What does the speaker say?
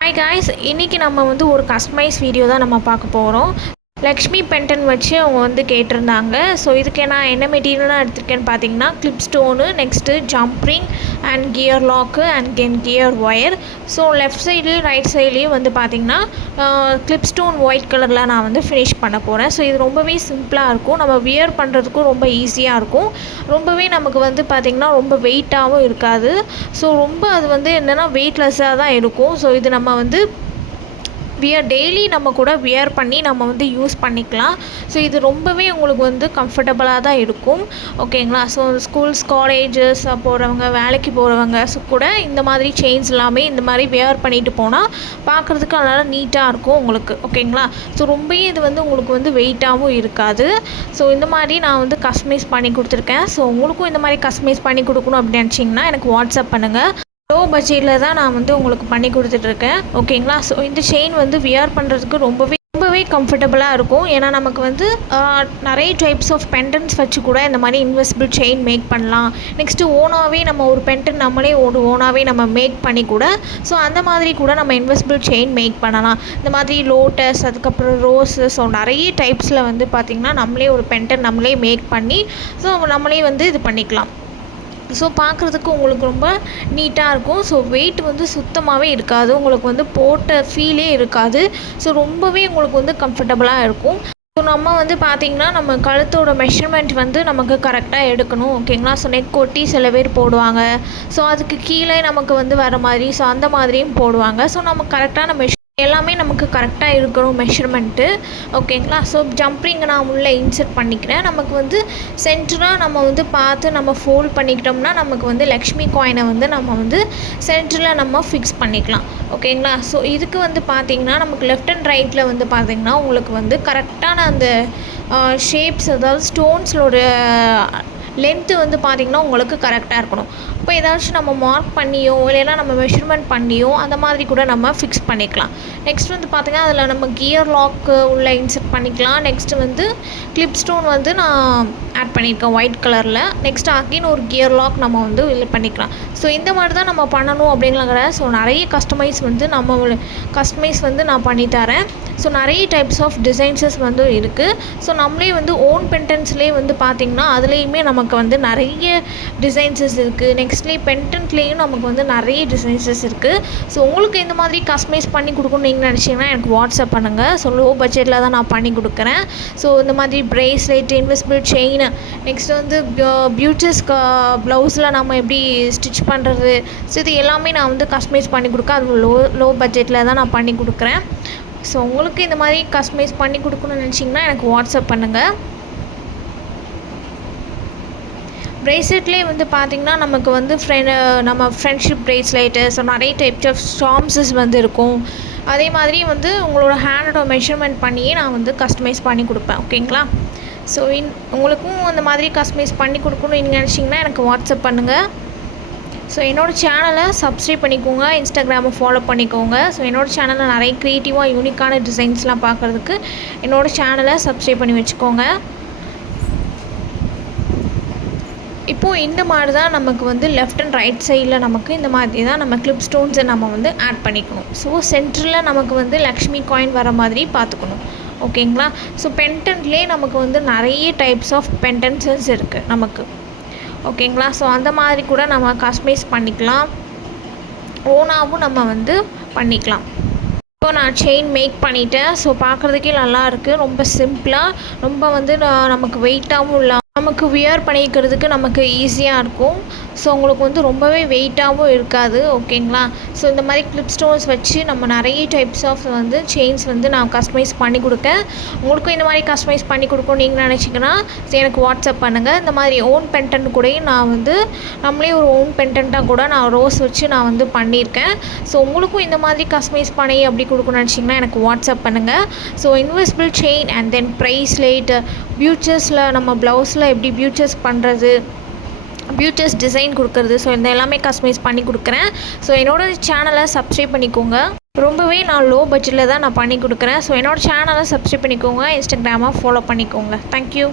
Hi guys, இன்றைக்கி நம்ம வந்து ஒரு கஸ்டமைஸ் வீடியோ தான் நம்ம பார்க்க போகிறோம். லக்ஷ்மி பென்டன் வச்சு அவங்க வந்து கேட்டிருந்தாங்க. ஸோ இதுக்கு நான் என்ன மெட்டீரியலாக எடுத்திருக்கேன்னு பார்த்தீங்கன்னா, clip stone, next jump ring and gear lock and gear wire. So left சைட்லேயும் ரைட் சைட்லேயும் வந்து பார்த்திங்கன்னா கிளிப் ஸ்டோன் ஒயிட் கலரில் நான் வந்து ஃபினிஷ் பண்ண போகிறேன். ஸோ இது ரொம்பவே சிம்பிளாக இருக்கும், நம்ம வியர் பண்ணுறதுக்கும் ரொம்ப ஈஸியாக இருக்கும். ரொம்பவே நமக்கு வந்து பார்த்திங்கன்னா ரொம்ப வெயிட்டாகவும் இருக்காது. ஸோ ரொம்ப அது வந்து என்னென்னா வெயிட்லெஸ்ஸாக தான் இருக்கும். ஸோ இது நம்ம வந்து டெய்லி நம்ம கூட வியர் பண்ணி நம்ம வந்து யூஸ் பண்ணிக்கலாம். ஸோ இது ரொம்பவே உங்களுக்கு வந்து கம்ஃபர்டபுளாக தான் இருக்கும். ஓகேங்களா? ஸோ ஸ்கூல்ஸ், காலேஜஸ் போகிறவங்க, வேலைக்கு போகிறவங்க கூட இந்த மாதிரி செயின்ஸ் எல்லாமே இந்த மாதிரி வியர் பண்ணிட்டு போனால் பார்க்குறதுக்கு அதனால் நீட்டாக இருக்கும் உங்களுக்கு. ஓகேங்களா? ஸோ ரொம்பவே இது வந்து உங்களுக்கு வந்து வெயிட்டாகவும் இருக்காது. ஸோ இந்த மாதிரி நான் வந்து கஸ்டமைஸ் பண்ணி கொடுத்துருக்கேன். ஸோ உங்களுக்கும் இந்த மாதிரி கஸ்டமைஸ் பண்ணி கொடுக்கணும் அப்படின்னு நினச்சிங்கன்னா எனக்கு வாட்ஸ்அப் பண்ணுங்கள். லோ பட்ஜெட்டில் தான் நான் வந்து உங்களுக்கு பண்ணி கொடுத்துட்ருக்கேன். ஓகேங்களா? ஸோ இந்த செயின் வந்து வியர் பண்ணுறதுக்கு ரொம்பவே கம்ஃபர்டபுளாக இருக்கும். ஏன்னா நமக்கு வந்து நிறைய டைப்ஸ் ஆஃப் பெண்டன்ஸ் வச்சு கூட இந்த மாதிரி இன்வெசிபிள் செயின் மேக் பண்ணலாம். நெக்ஸ்ட்டு ஓனாகவே நம்ம ஒரு பென்டன் நம்மளே ஓனாகவே நம்ம மேக் பண்ணி கூட ஸோ அந்த மாதிரி கூட நம்ம இன்வெசிபிள் செயின் மேக் பண்ணலாம். இந்த மாதிரி லோட்டஸ், அதுக்கப்புறம் ரோஸு, ஸோ நிறைய டைப்ஸில் வந்து பார்த்திங்கன்னா நம்மளே ஒரு பென்டன் நம்மளே மேக் பண்ணி ஸோ நம்மளே வந்து இது பண்ணிக்கலாம். ஸோ பார்க்குறதுக்கு உங்களுக்கு ரொம்ப நீட்டாக இருக்கும். ஸோ வெயிட் வந்து சுத்தமாகவே இருக்காது, உங்களுக்கு வந்து போட்ட ஃபீலே இருக்காது. ஸோ ரொம்பவே உங்களுக்கு வந்து கம்ஃபர்டபுளாக இருக்கும். ஸோ நம்ம வந்து பார்த்திங்கன்னா நம்ம கழுத்தோட மெஷர்மெண்ட் வந்து நமக்கு கரெக்டாக எடுக்கணும். ஓகேங்களா? ஸோ நெக் ஒட்டி சில பேர் போடுவாங்க. ஸோ அதுக்கு கீழே நமக்கு வந்து வர மாதிரி ஸோ அந்த மாதிரியும் போடுவாங்க. ஸோ நம்ம கரெக்டான எல்லாமே நமக்கு கரெக்டாக இருக்கணும் மெஷர்மெண்ட்டு. ஓகேங்களா? ஸோ ஜம்ப்ரிங் நான் உள்ளே இன்சர்ட் பண்ணிக்கிறேன். நமக்கு வந்து சென்டராக நம்ம வந்து பார்த்து நம்ம ஃபோல்ட் பண்ணிக்கிட்டோம்னா நமக்கு வந்து லக்ஷ்மி காயினை வந்து நம்ம வந்து சென்டரில் நம்ம ஃபிக்ஸ் பண்ணிக்கலாம். ஓகேங்களா? ஸோ இதுக்கு வந்து பார்த்திங்கன்னா நமக்கு லெஃப்ட் அண்ட் ரைட்டில் வந்து பார்த்திங்கன்னா உங்களுக்கு வந்து கரெக்டான அந்த ஷேப்ஸ், அதாவது ஸ்டோன்ஸோட லென்த்து வந்து பார்த்திங்கன்னா உங்களுக்கு கரெக்டாக இருக்கணும். இப்போ ஏதாச்சும் நம்ம மார்க் பண்ணியோ இல்லைன்னா நம்ம மெஷர்மெண்ட் பண்ணியோ அந்த மாதிரி கூட நம்ம ஃபிக்ஸ் பண்ணிக்கலாம். நெக்ஸ்ட் வந்து பார்த்திங்கன்னா அதில் நம்ம கியர் லாக்கு உள்ளே இன்சர்ட் பண்ணிக்கலாம். நெக்ஸ்ட்டு வந்து கிளிப் ஸ்டோன் வந்து நான் ஆட் பண்ணியிருக்கேன் ஒயிட் கலரில். நெக்ஸ்ட் அகைன் ஒரு கியர் லாக் நம்ம வந்து இது பண்ணிக்கலாம். ஸோ இந்த மாதிரி தான் நம்ம பண்ணணும் அப்படிங்கிற ஸோ நிறைய கஸ்டமைஸ் வந்து நான் பண்ணித்தரேன். ஸோ நிறைய டைப்ஸ் ஆஃப் டிசைன்ஸஸ் வந்து இருக்குது. ஸோ நம்மளே வந்து ஓன் பென்டன்ஸ்லேயே வந்து பார்த்திங்கன்னா அதுலேயுமே நமக்கு வந்து நிறைய டிசைன்ஸஸ் இருக்குது. நெக்ஸ்ட்லேயே பென்டன்ட்லேயும் நமக்கு வந்து நிறைய டிசைன்ஸஸ் இருக்குது. ஸோ உங்களுக்கு இந்த மாதிரி கஸ்டமைஸ் பண்ணி கொடுக்கணும்னு நீங்கள் நினச்சிங்கன்னா எனக்கு வாட்ஸ்அப் பண்ணுங்கள். ஸோ லோ பட்ஜெட்டில் தான் நான் பண்ணி கொடுக்குறேன். ஸோ இந்த மாதிரி ப்ரேஸ்லெட், இன்வெசிபிள் செயின், நெக்ஸ்ட் வந்து பியூட்டிஸ் ப்ளவுஸில் நம்ம எப்படி ஸ்டிச் பண்ணுறது, ஸோ இது எல்லாமே நான் வந்து கஸ்டமைஸ் பண்ணி கொடுக்க அது லோ பட்ஜெட்டில் தான் நான் பண்ணி கொடுக்குறேன். ஸோ உங்களுக்கு இந்த மாதிரி கஸ்டமைஸ் பண்ணி கொடுக்கணும்னு நினச்சிங்கன்னா எனக்கு வாட்ஸ்அப் பண்ணுங்கள். ப்ரேஸ்லெட்லேயே வந்து பார்த்திங்கன்னா நமக்கு வந்து நம்ம ஃப்ரெண்ட்ஷிப் ப்ரேஸ்லெட்டு, ஸோ நிறைய டைப்ஸ் ஆஃப் ஸ்டாம்ஸஸ் வந்து இருக்கும். அதே மாதிரி வந்து உங்களோட ஹேண்டோட மெஷர்மெண்ட் பண்ணியே நான் வந்து கஸ்டமைஸ் பண்ணி கொடுப்பேன். ஓகேங்களா? ஸோ உங்களுக்கும் அந்த மாதிரி கஸ்டமைஸ் பண்ணி கொடுக்கணும்னு நீங்கள் நினச்சிங்கன்னா எனக்கு வாட்ஸ்அப் பண்ணுங்கள். ஸோ என்னோடய சேனலை சப்ஸ்கிரைப் பண்ணிக்கோங்க, இன்ஸ்டாகிராமை ஃபாலோ பண்ணிக்கோங்க. ஸோ என்னோடய சேனலில் நிறைய க்ரியேட்டிவாக யூனிக்கான டிசைன்ஸ்லாம் பார்க்குறதுக்கு என்னோடய சேனலை சப்ஸ்கிரைப் பண்ணி வச்சுக்கோங்க. இப்போது இந்த மாதிரி தான் நமக்கு வந்து லெஃப்ட் அண்ட் ரைட் சைடில் நமக்கு இந்த மாதிரி தான் நம்ம கிளிப் ஸ்டோன்ஸை நம்ம வந்து ஆட் பண்ணிக்கணும். ஸோ சென்டரில் நமக்கு வந்து லக்ஷ்மி காயின் வர மாதிரி பார்த்துக்கணும். ஓகேங்களா? ஸோ பென்டன்ட்லேயே நமக்கு வந்து நிறைய டைப்ஸ் ஆஃப் பென்டன்ஸஸ் இருக்குது நமக்கு. ஓகேங்களா? ஸோ அந்த மாதிரி கூட நம்ம கஸ்டமைஸ் பண்ணிக்கலாம், ஓனாகவும் நம்ம வந்து பண்ணிக்கலாம். இப்போ நான் செயின் மேக் பண்ணிவிட்டேன். ஸோ பார்க்குறதுக்கே நல்லாயிருக்கு, ரொம்ப சிம்பிளாக, ரொம்ப வந்து நமக்கு வெயிட்டாகவும் இல்லாமல் நமக்கு வியர் பண்ணிக்கிறதுக்கு நமக்கு ஈஸியாக இருக்கும். ஸோ உங்களுக்கு வந்து ரொம்பவே வெயிட்டாகவும் இருக்காது. ஓகேங்களா? ஸோ இந்த மாதிரி கிளிப் ஸ்டோன்ஸ் வச்சு நம்ம நிறைய டைப்ஸ் ஆஃப் வந்து செயின்ஸ் வந்து நான் கஸ்டமைஸ் பண்ணி கொடுக்கேன். உங்களுக்கும் இந்த மாதிரி கஸ்டமைஸ் பண்ணி கொடுக்கணும் நீங்கள் நினச்சிங்கன்னா எனக்கு வாட்ஸ்அப் பண்ணுங்கள். இந்த மாதிரி ஓன் பென்டன்ட் கூடயும் நான் வந்து நம்மளே ஒரு ஓன் பென்டன்ட்டாக கூட நான் ரோஸ் வச்சு நான் வந்து பண்ணியிருக்கேன். ஸோ உங்களுக்கும் இந்த மாதிரி கஸ்டமைஸ் பண்ணி அப்படி கொடுக்கணும்னு நினச்சிங்கன்னா எனக்கு வாட்ஸ்அப் பண்ணுங்கள். So invisible chain and then bracelet, பியூச்சர்ஸில் நம்ம ப்ளவுஸில் எப்படி பியூச்சர்ஸ் பண்ணுறது, பியூச்சர்ஸ் டிசைன் கொடுக்குறது, ஸோ இந்த எல்லாமே கஸ்டமைஸ் பண்ணி கொடுக்குறேன். ஸோ என்னோடய சேனலை சப்ஸ்கிரைப் பண்ணிக்கோங்க. ரொம்பவே நான் லோ பட்ஜெட்டில் தான் நான் பண்ணி கொடுக்குறேன். ஸோ என்னோடய சேனலை சப்ஸ்கிரைப் பண்ணிக்கோங்க, இன்ஸ்டாகிராமை ஃபாலோ பண்ணிக்கோங்க. தேங்க்யூ.